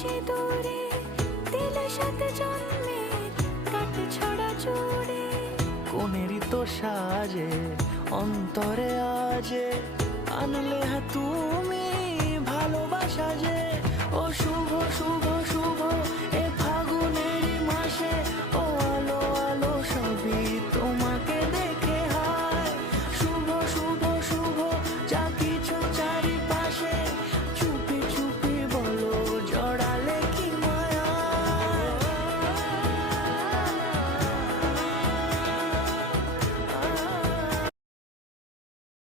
সিঁদুরে দিলে সাথে জন্মের কাট ছড়া জুড়ে। কোনেরই তো সাজে অন্তরে আজে আনলে তুমি ভালোবাসা যে। ও শুভ শুভ শুভ